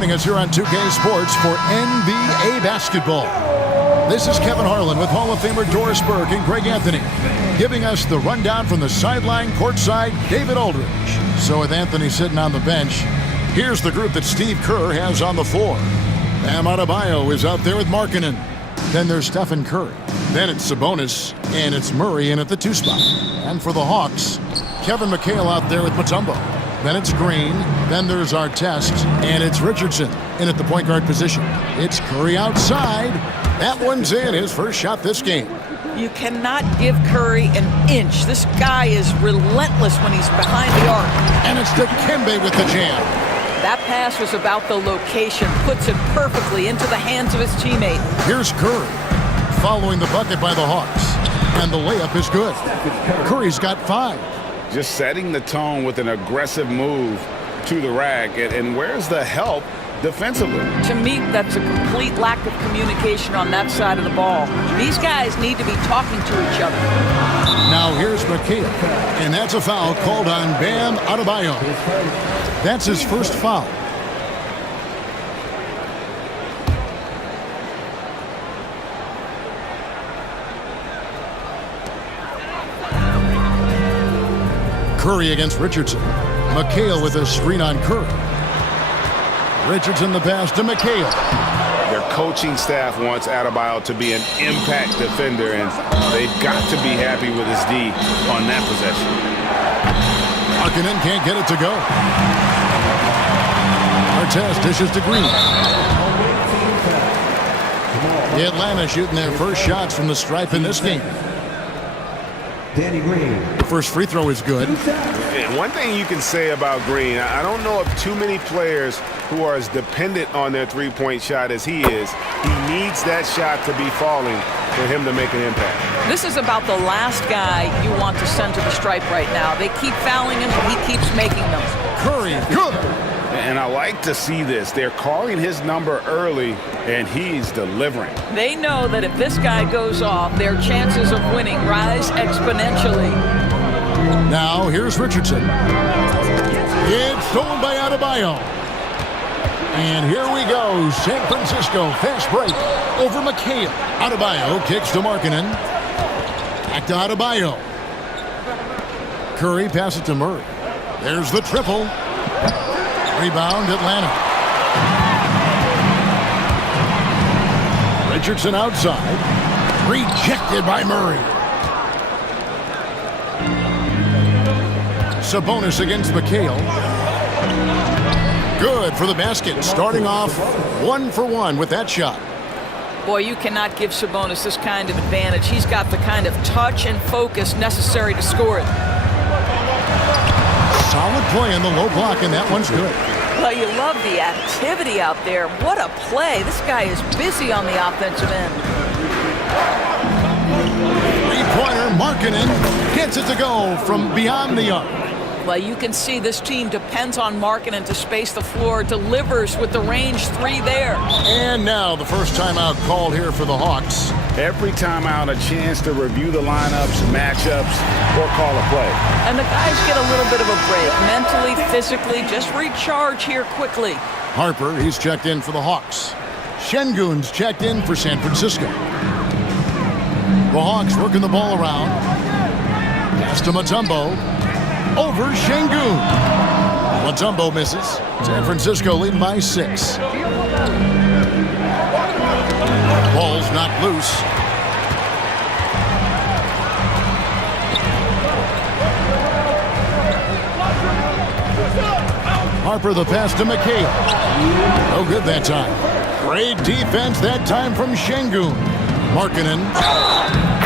Joining us here on 2K Sports for NBA basketball. This is Kevin Harlan with Hall of Famer Doris Burke and Greg Anthony, giving us the rundown from the sideline courtside, David Aldridge. So with Anthony sitting on the bench, here's the group that Steve Kerr has on the floor. Bam Adebayo is out there with Markkanen. Then there's Stephen Curry. Then it's Sabonis, and it's Murray in at the 2 spot. And for the Hawks, Kevin McHale out there with Mutombo. Then it's Green, then there's Artest, and it's Richardson in at the point guard position. It's Curry outside. That one's in, his first shot this game. You cannot give Curry an inch. This guy is relentless when he's behind the arc. And it's Dikembe with the jam. That pass was about the location, puts it perfectly into the hands of his teammate. Here's Curry, following the bucket by the Hawks, and the layup is good. Curry's got 5. Just setting the tone with an aggressive move to the rack. And where's the help defensively? To me, that's a complete lack of communication on that side of the ball. These guys need to be talking to each other. Now here's McHale, and that's a foul called on Bam Adebayo. That's his first foul. Curry against Richardson. McHale with a screen on Curry. Richardson the pass to McHale. Their coaching staff wants Adebayo to be an impact defender, and they've got to be happy with his D on that possession. Markkanen can't get it to go. Artest dishes to Green. Atlanta shooting their first shots from the stripe in this game. Danny Green. The first free throw is good. And one thing you can say about Green, I don't know of too many players who are as dependent on their three-point shot as he is. He needs that shot to be falling for him to make an impact. This is about the last guy you want to send to the stripe right now. They keep fouling him, and he keeps making them. Curry, good. And I like to see this. They're calling his number early, and he's delivering. They know that if this guy goes off, their chances of winning rise exponentially. Now here's Richardson. It's stolen by Adebayo. And here we go. San Francisco fast break over McHale. Adebayo kicks to Markkanen. Back to Adebayo. Curry passes it to Murray. There's the triple. Rebound, Atlanta. Richardson outside. Rejected by Murray. Sabonis against McHale. Good for the basket. Starting off 1 for 1 with that shot. Boy, you cannot give Sabonis this kind of advantage. He's got the kind of touch and focus necessary to score it. Solid play in the low block, and that one's good. Well, you love the activity out there. What a play. This guy is busy on the offensive end. Three-pointer, Markkanen gets it to go from beyond the arc. Well, you can see this team depends on Markkanen to space the floor, delivers with the range 3 there. And now the first timeout called here for the Hawks. Every timeout, a chance to review the lineups, matchups, or call a play. And the guys get a little bit of a break. Mentally, physically, just recharge here quickly. Harper, he's checked in for the Hawks. Şengün's checked in for San Francisco. The Hawks working the ball around. Pass to Mutombo. Over Şengün. Mutombo misses. San Francisco leading by 6. Ball's knocked loose. Harper the pass to McHale. No good that time. Great defense that time from Şengün. Markkanen.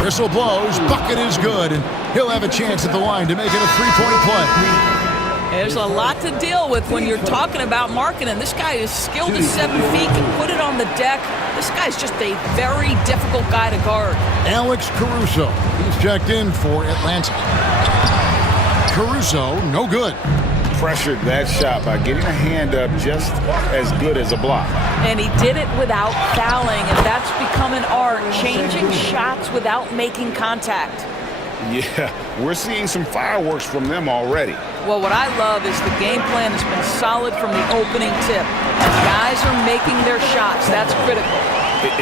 Whistle blows. Bucket is good. And he'll have a chance at the line to make it a 3-point play. There's a lot to deal with when you're talking about Markkanen. This guy is skilled at 7 feet, can put it on the deck. This guy's just a very difficult guy to guard. Alex Caruso, he's checked in for Atlanta. Caruso, no good. Pressured that shot by getting a hand up just as good as a block. And he did it without fouling, and that's become an art, changing shots without making contact. Yeah, we're seeing some fireworks from them already. Well, what I love is the game plan has been solid from the opening tip. And guys are making their shots. That's critical.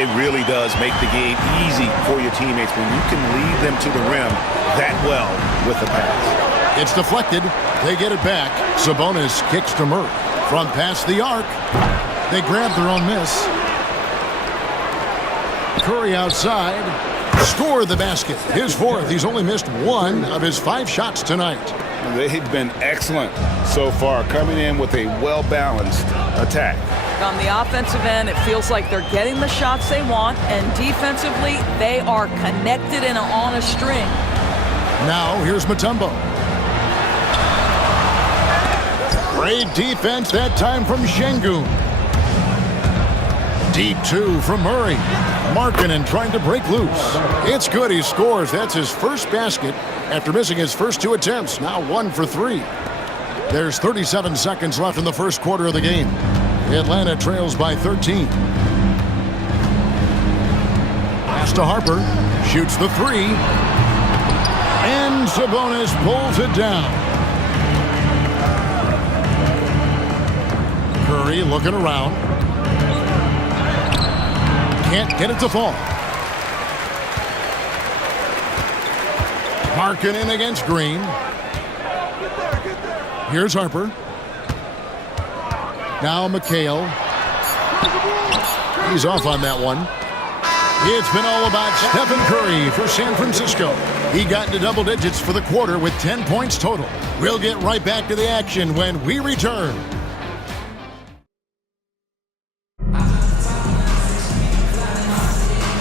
It really does make the game easy for your teammates when you can lead them to the rim that well with the pass. It's deflected. They get it back. Sabonis kicks to Murray. From past the arc, they grab their own miss. Curry outside. Score the basket. His fourth. He's only missed one of his 5 shots tonight. They've been excellent so far, coming in with a well-balanced attack. On the offensive end, it feels like they're getting the shots they want, and defensively, they are connected and on a string. Now, here's Mutombo. Great defense that time from Şengün. Deep 2 from Murray. Markkanen trying to break loose. It's good, he scores. That's his first basket after missing his first 2 attempts. Now 1 for 3. There's 37 seconds left in the first quarter of the game. Atlanta trails by 13. Pass to Harper. Shoots the 3. And Sabonis pulls it down. Curry looking around. Can't get it to fall. Markkanen against Green. Here's Harper. Now McHale. He's off on that one. It's been all about Stephen Curry for San Francisco. He got into double digits for the quarter with 10 points total. We'll get right back to the action when we return.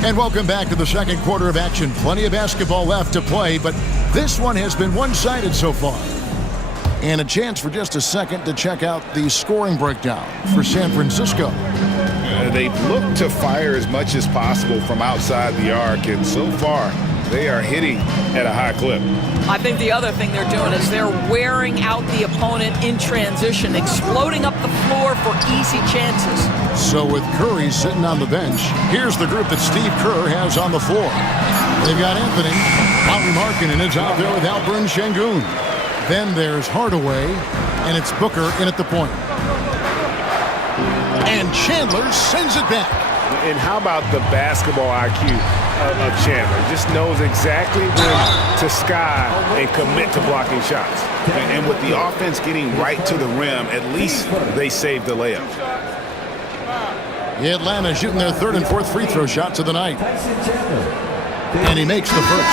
And welcome back to the second quarter of action. Plenty of basketball left to play, but this one has been one-sided so far. And a chance for just a second to check out the scoring breakdown for San Francisco. They've looked to fire as much as possible from outside the arc, and so far, they are hitting at a high clip. I think the other thing they're doing is they're wearing out the opponent in transition, exploding up the floor for easy chances. So with Curry sitting on the bench, here's the group that Steve Kerr has on the floor. They've got Anthony. Lauri Markkanen is out there with Alperen Şengün. Then there's Hardaway, and it's Booker in at the point. And Chandler sends it back. And how about the basketball IQ of Chandler? Just knows exactly when to sky and commit to blocking shots. And with the offense getting right to the rim, at least they saved the layup. Atlanta shooting their 3rd and 4th free throw shots of the night. And he makes the first.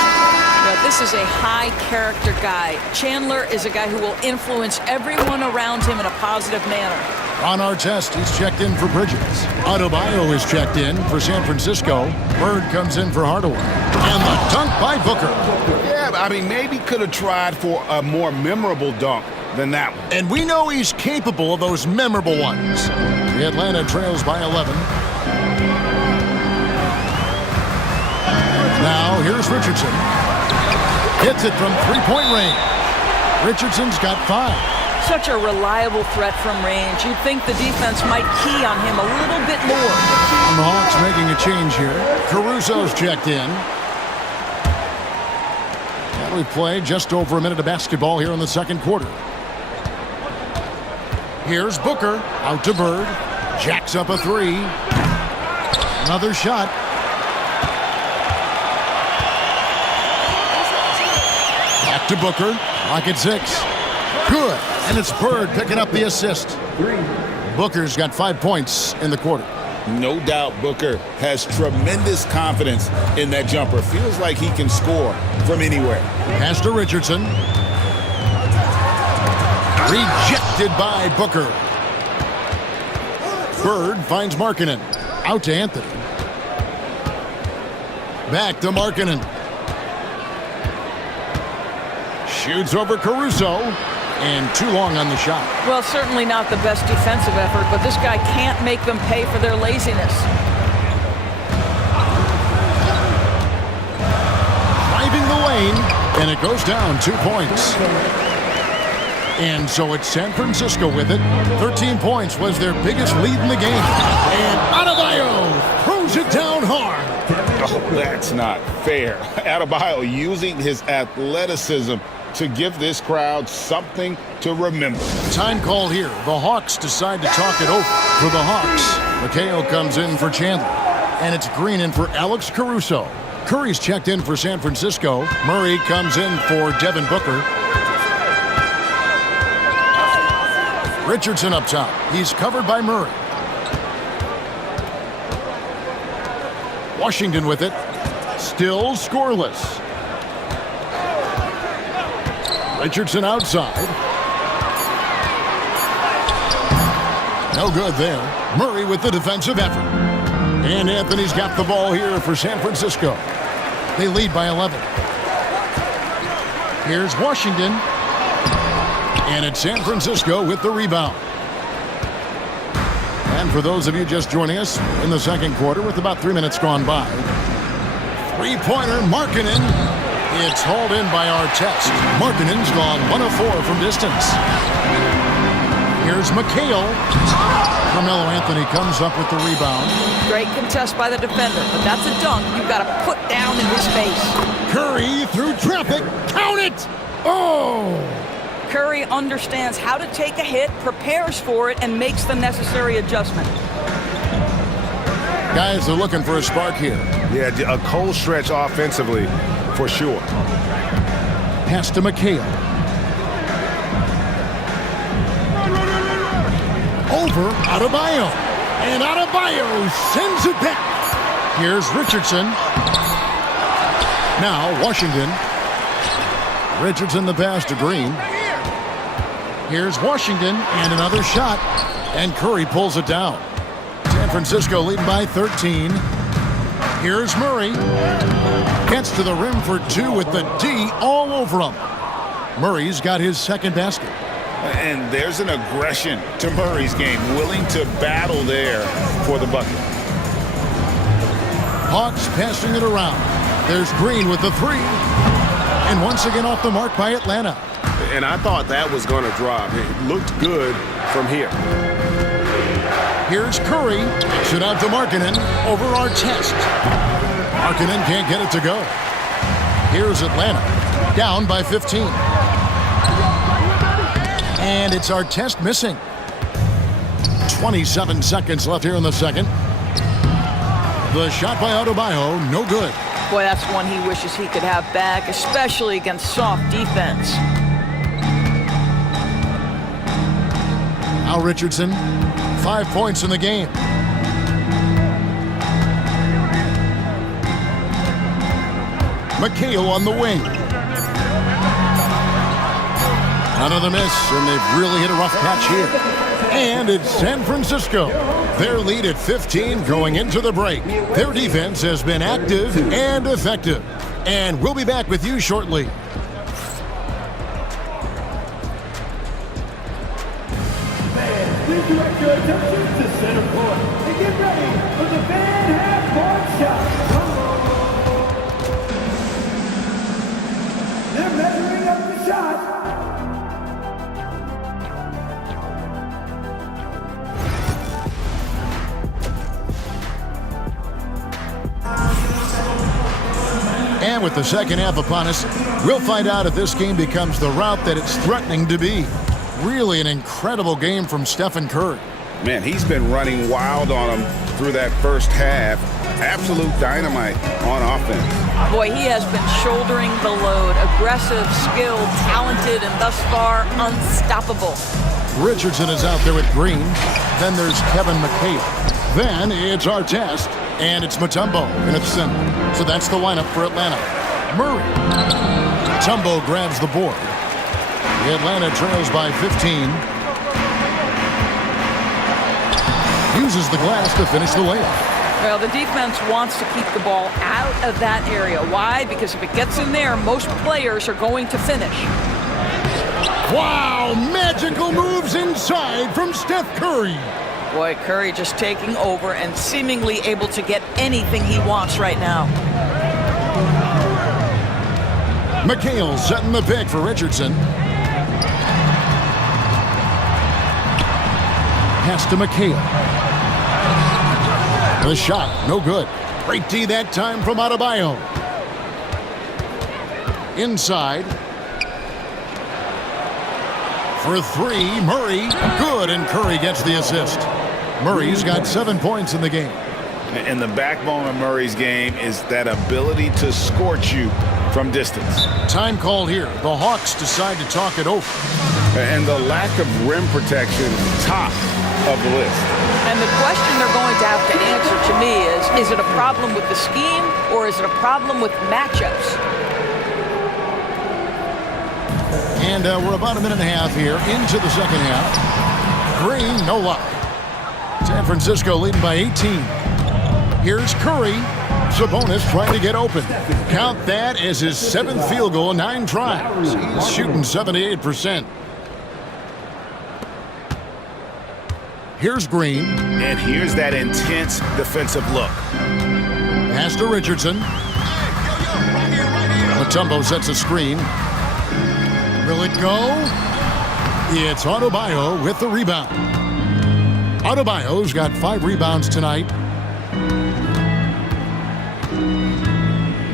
Now, this is a high-character guy. Chandler is a guy who will influence everyone around him in a positive manner. On our test, he's checked in for Bridges. Adebayo is checked in for San Francisco. Bird comes in for Hardaway. And the dunk by Booker. Yeah, I mean, maybe could have tried for a more memorable dunk than that one. And we know he's capable of those memorable ones. Atlanta trails by 11. Now, here's Richardson. Hits it from three-point range. Richardson's got 5. Such a reliable threat from range. You'd think the defense might key on him a little bit more. And the Hawks making a change here. Caruso's checked in. And we played just over a minute of basketball here in the second quarter. Here's Booker. Out to Bird. Jacks up a 3. Another shot. Back to Booker. Lock at 6. Good. And it's Bird picking up the assist. Booker's got 5 points in the quarter. No doubt Booker has tremendous confidence in that jumper. Feels like he can score from anywhere. Pass to Richardson. Rejected by Booker. Bird finds Markkanen. Out to Anthony. Back to Markkanen. Shoots over Caruso. And too long on the shot. Well, certainly not the best defensive effort, but this guy can't make them pay for their laziness. Driving the lane, and it goes down 2 points. And so it's San Francisco with it. 13 points was their biggest lead in the game. And Adebayo throws it down hard. Oh, that's not fair. Adebayo using his athleticism to give this crowd something to remember. Time call here. The Hawks decide to talk it over. For the Hawks, McHale comes in for Chandler. And it's Green in for Alex Caruso. Curry's checked in for San Francisco. Murray comes in for Devin Booker. Richardson up top. He's covered by Murray. Washington with it. Still scoreless. Richardson outside. No good there. Murray with the defensive effort. And Anthony's got the ball here for San Francisco. They lead by 11. Here's Washington. And it's San Francisco with the rebound. And for those of you just joining us in the second quarter with about 3 minutes gone by. Three-pointer, Markkanen. It's hauled in by Artest. Markkanen's gone 1 of 4 from distance. Here's McHale. Carmelo Anthony comes up with the rebound. Great contest by the defender, but that's a dunk you've got to put down in his face. Curry through traffic. Count it! Oh! Curry understands how to take a hit, prepares for it, and makes the necessary adjustment. Guys are looking for a spark here. Yeah, a cold stretch offensively, for sure. Pass to McHale. Over Adebayo. And Adebayo sends it back. Here's Richardson. Now Washington. Richardson the pass to Green. Here's Washington and another shot. And Curry pulls it down. San Francisco leading by 13. Here's Murray. Gets to the rim for 2 with the D all over him. Murray's got his second basket. And there's an aggression to Murray's game, willing to battle there for the bucket. Hawks passing it around. There's Green with the 3. And once again off the mark by Atlanta. And I thought that was going to drop. It looked good from here. Here's Curry. Should out to Markkanen over Artest. Markkanen can't get it to go. Here's Atlanta. Down by 15. And it's Artest missing. 27 seconds left here in the second. The shot by Adebayo, no good. Boy, that's one he wishes he could have back, especially against soft defense. Al Richardson, 5 points in the game. McHale on the wing. Another miss, and they've really hit a rough patch here. And it's San Francisco. Their lead at 15 going into the break. Their defense has been active and effective. And we'll be back with you shortly. Please direct your attention to center court and get ready for the Van Half-Court shot. They're measuring up the shot. And with the second half upon us, we'll find out if this game becomes the route that it's threatening to be. Really an incredible game from Stephen Curry. Man, he's been running wild on him through that first half. Absolute dynamite on offense. Boy, he has been shouldering the load. Aggressive, skilled, talented, and thus far unstoppable. Richardson is out there with Green. Then there's Kevin McHale. Then it's Artest. And it's Mutombo in at the center. So that's the lineup for Atlanta. Murray. Mutombo grabs the board. Atlanta trails by 15. Uses the glass to finish the layup. Well, the defense wants to keep the ball out of that area. Why? Because if it gets in there, most players are going to finish. Wow, magical moves inside from Steph Curry. Boy, Curry just taking over and seemingly able to get anything he wants right now. McHale setting the pick for Richardson. Pass to McHale. The shot, no good. Great D that time from Adebayo. Inside. For three, Murray. Good, and Curry gets the assist. Murray's got 7 points in the game. And the backbone of Murray's game is that ability to scorch you from distance. Time called here. The Hawks decide to talk it over. And the lack of rim protection, top of the list. And the question they're going to have to answer to me is it a problem with the scheme or is it a problem with matchups? And we're about a minute and a half here into the second half. Green, no luck. San Francisco leading by 18. Here's Curry. Sabonis trying to get open. Count that as his 7th field goal in 9 tries. He's shooting 78%. Here's Green. And here's that intense defensive look. Pass to Richardson. Mutombo sets a screen. Will it go? It's Adebayo with the rebound. Adebayo's got 5 rebounds tonight.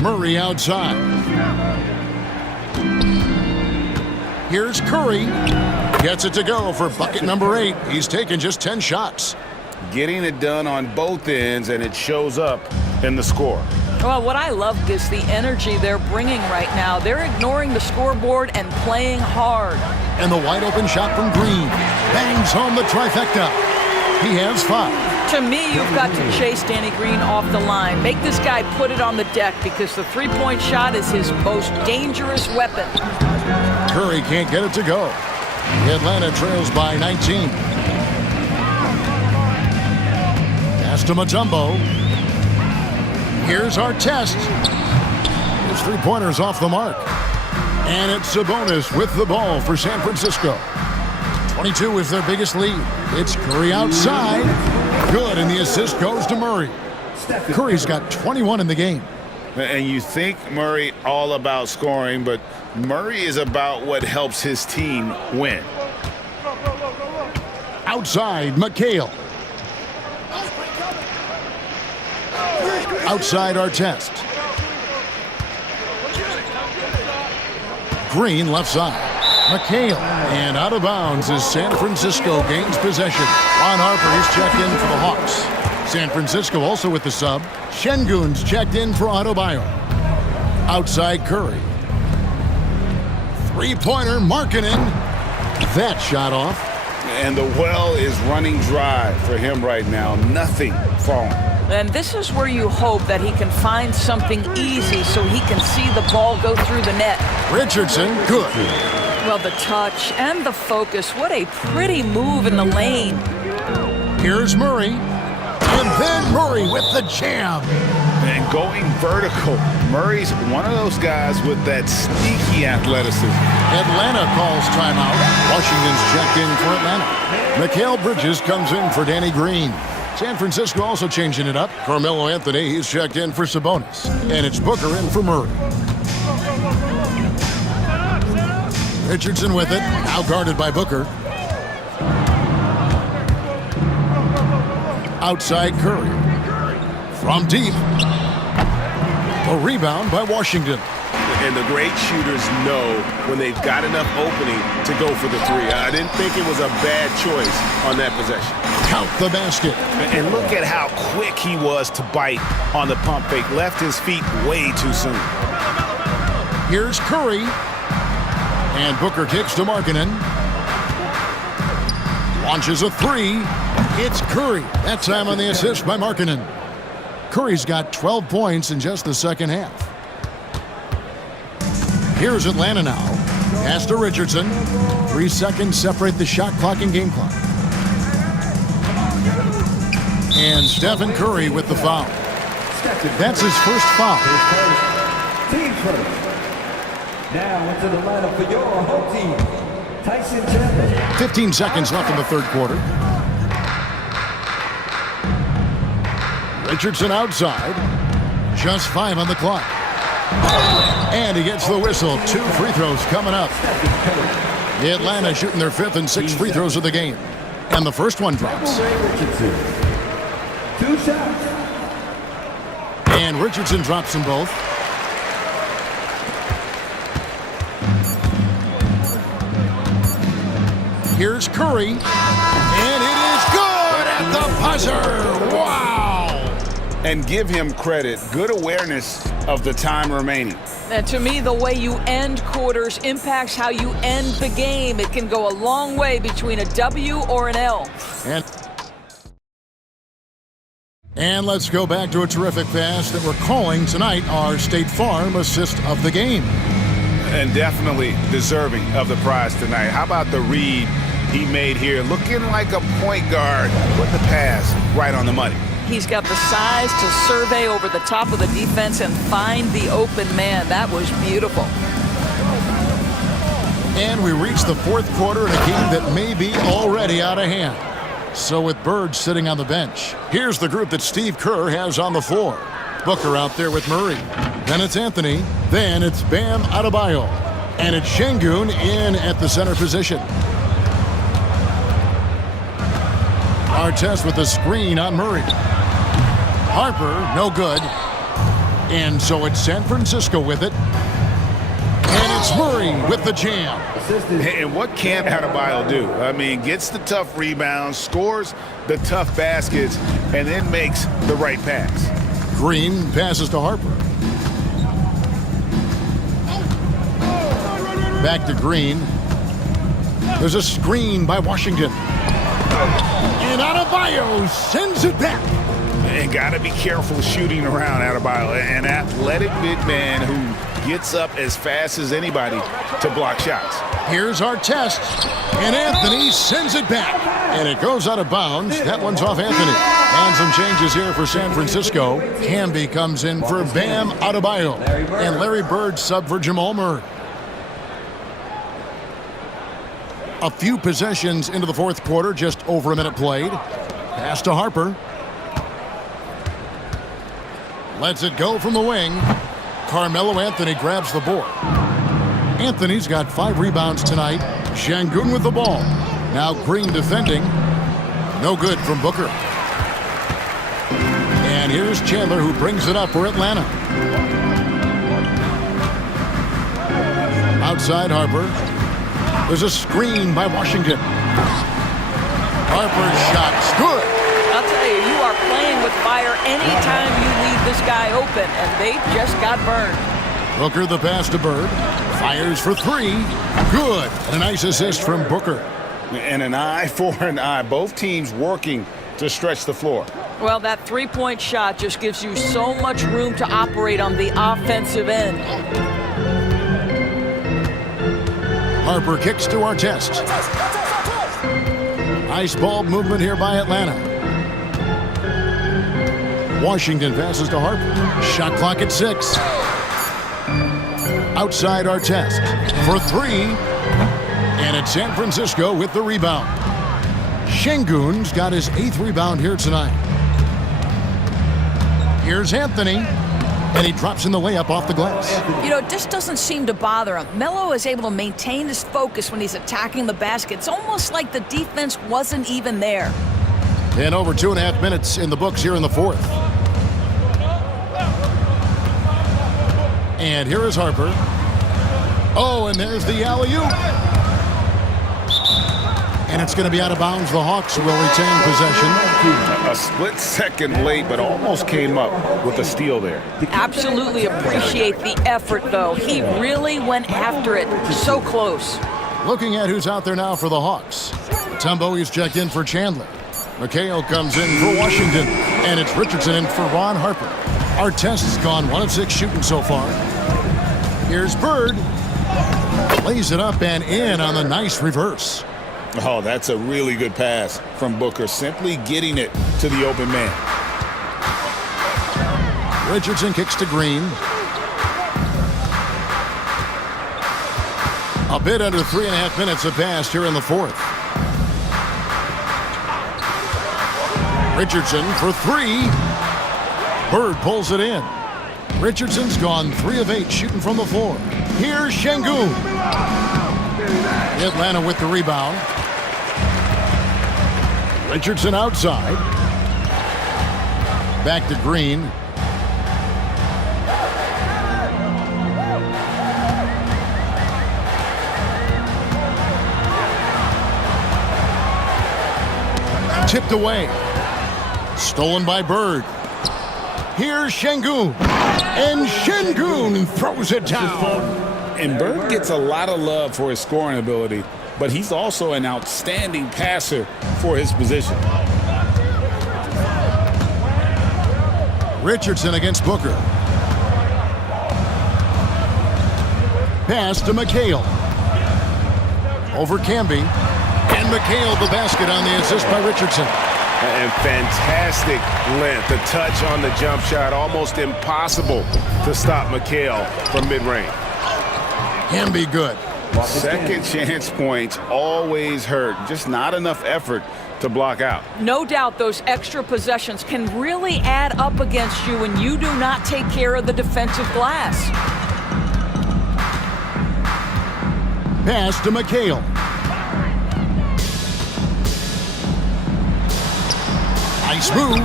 Murray outside. Here's Curry. Gets it to go for bucket number 8. He's taken just 10 shots. Getting it done on both ends, and it shows up in the score. Well, what I love is the energy they're bringing right now. They're ignoring the scoreboard and playing hard. And the wide open shot from Green. Bangs home the trifecta. He has 5. To me, you've got to chase Danny Green off the line. Make this guy put it on the deck because the three-point shot is his most dangerous weapon. Curry can't get it to go. Atlanta trails by 19. Pass to Mutombo. Here's our test. His three-pointer's off the mark. And it's Sabonis with the ball for San Francisco. 22 is their biggest lead. It's Curry outside. Good, and the assist goes to Murray. Curry's got 21 in the game. And you think Murray all about scoring, but Murray is about what helps his team win. Outside, McHale. Outside Artest. Green left side. McHale. And out of bounds as San Francisco gains possession. Ron Harper is checked in for the Hawks. San Francisco also with the sub. Şengün's checked in for Adebayo. Outside Curry. Three-pointer Markkanen. That shot off. And the well is running dry for him right now. Nothing falling. And this is where you hope that he can find something easy so he can see the ball go through the net. Richardson, good. Well, the touch and the focus, what a pretty move in the lane. Here's Murray. And then Murray with the jam. And going vertical. Murray's one of those guys with that sneaky athleticism. Atlanta calls timeout. Washington's checked in for Atlanta. Mikal Bridges comes in for Danny Green. San Francisco also changing it up. Carmelo Anthony, he's checked in for Sabonis. And it's Booker in for Murray. Richardson with it, now guarded by Booker. Outside Curry. From deep. A rebound by Washington. And the great shooters know when they've got enough opening to go for the three. I didn't think it was a bad choice on that possession. Count the basket. And look at how quick he was to bite on the pump fake. Left his feet way too soon. Here's Curry. And Booker kicks to Markkanen. Launches a three. It's Curry. That time on the assist by Markkanen. Curry's got 12 points in just the second half. Here's Atlanta now. Pass to Richardson. 3 seconds separate the shot clock and game clock. And Stephen Curry with the foul. That's his first foul. Team first. Now into the lineup for your home team, Tyson Chandler. 15 seconds left in the third quarter. Richardson outside. Just 5 on the clock. And he gets the whistle. 2 free throws coming up. Atlanta shooting their 5th and 6th free throws of the game. And the first one drops. 2 shots. And Richardson drops them both. Here's Curry, and it is good at the buzzer. Wow! And give him credit. Good awareness of the time remaining. And to me, the way you end quarters impacts how you end the game. It can go a long way between a W or an L. And let's go back to a terrific pass that we're calling tonight our State Farm assist of the game. And definitely deserving of the prize tonight. How about the read he made here? Looking like a point guard. Put the pass right on the money. He's got the size to survey over the top of the defense and find the open man. That was beautiful. And we reach the fourth quarter in a game that may be already out of hand. So with Bird sitting on the bench, here's the group that Steve Kerr has on the floor. Booker out there with Murray. Then it's Anthony. Then it's Bam Adebayo. And it's Şengün in at the center position. Artest with the screen on Murray. Harper, no good. And so it's San Francisco with it. And it's Murray with the jam. And what can't Adebayo do? I mean, gets the tough rebounds, scores the tough baskets, and then makes the right pass. Green passes to Harper. Back to Green. There's a screen by Washington. And Adebayo sends it back. And got to be careful shooting around Adebayo. An athletic big man who gets up as fast as anybody to block shots. Here's our test. And Anthony sends it back. And it goes out of bounds. That one's off Anthony. And some changes here for San Francisco. Camby comes in for Bam Adebayo. And Larry Bird sub for Jamal Murray. A few possessions into the fourth quarter, just over a minute played. Pass to Harper. Lets it go from the wing. Carmelo Anthony grabs the board. Anthony's got 5 rebounds tonight. Şengün with the ball. Now Green defending. No good from Booker. And here's Chandler who brings it up for Atlanta. Outside Harper. There's a screen by Washington. Harper's shot's good. I'll tell you, you are playing with fire anytime you leave this guy open, and they just got burned. Booker the pass to Bird. Fires for 3. Good. And a nice assist from Booker. And an eye for an eye. Both teams working to stretch the floor. Well, that three-point shot just gives you so much room to operate on the offensive end. Harper kicks to Artest. Nice ball movement here by Atlanta. Washington passes to Harper. Shot clock at 6. Outside Artest for 3. And it's San Francisco with the rebound. Şengün's got his 8th rebound here tonight. Here's Anthony. And he drops in the layup off the glass. You know, it just doesn't seem to bother him. Melo is able to maintain his focus when he's attacking the basket. It's almost like the defense wasn't even there. And over 2.5 minutes in the books here in the fourth. And here is Harper. Oh, and there's the alley-oop. And it's going to be out of bounds. The Hawks will retain possession. A split second late, but almost came up with a steal there. Absolutely appreciate the effort, though. He really went after it. So close. Looking at who's out there now for the Hawks. Tumbo is checked in for Chandler. McHale comes in for Washington. And it's Richardson in for Ron Harper. Artest has gone 1 of 6 shooting so far. Here's Bird. Lays it up and in on the nice reverse. Oh, that's a really good pass from Booker, simply getting it to the open man. Richardson kicks to Green. A bit under 3.5 minutes have passed here in the fourth. Richardson for 3. Bird pulls it in. Richardson's gone 3 of 8 shooting from the floor. Here's Şengün. Atlanta with the rebound. Richardson outside. Back to Green. Tipped away. Stolen by Bird. Here's Şengün. And Şengün throws it down. And Bird gets a lot of love for his scoring ability, but he's also an outstanding passer for his position. Richardson against Booker. Pass to McHale. Over Camby. And McHale the basket on the assist by Richardson. And fantastic length. The touch on the jump shot, almost impossible to stop McHale from mid-range. Camby good. Second chance points always hurt. Just not enough effort to block out. No doubt those extra possessions can really add up against you when you do not take care of the defensive glass. Pass to McHale. Nice move.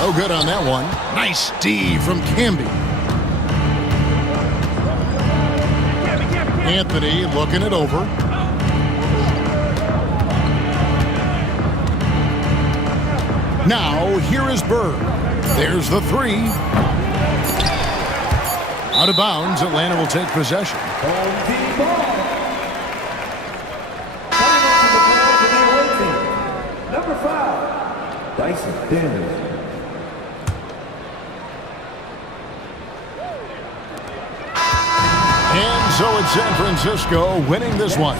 No good on that one. Nice D from Camby. Anthony looking it over. Now, here is Bird. There's the three. Out of bounds, Atlanta will take possession. Home team ball. Coming up to the ball for the away team. Number 5, Dyson Daniels. And so it's San Francisco winning this one.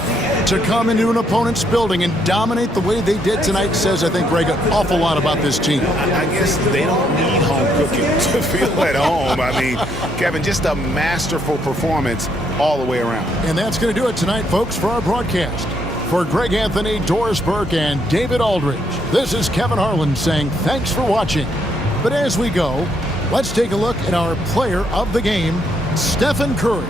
To come into an opponent's building and dominate the way they did tonight says, I think, Greg, an awful lot about this team. I guess they don't need home cooking to feel at home. I mean, Kevin, just a masterful performance all the way around. And that's going to do it tonight, folks, for our broadcast. For Greg Anthony, Doris Burke, and David Aldridge, this is Kevin Harlan saying thanks for watching. But as we go, let's take a look at our player of the game, Stephen Curry.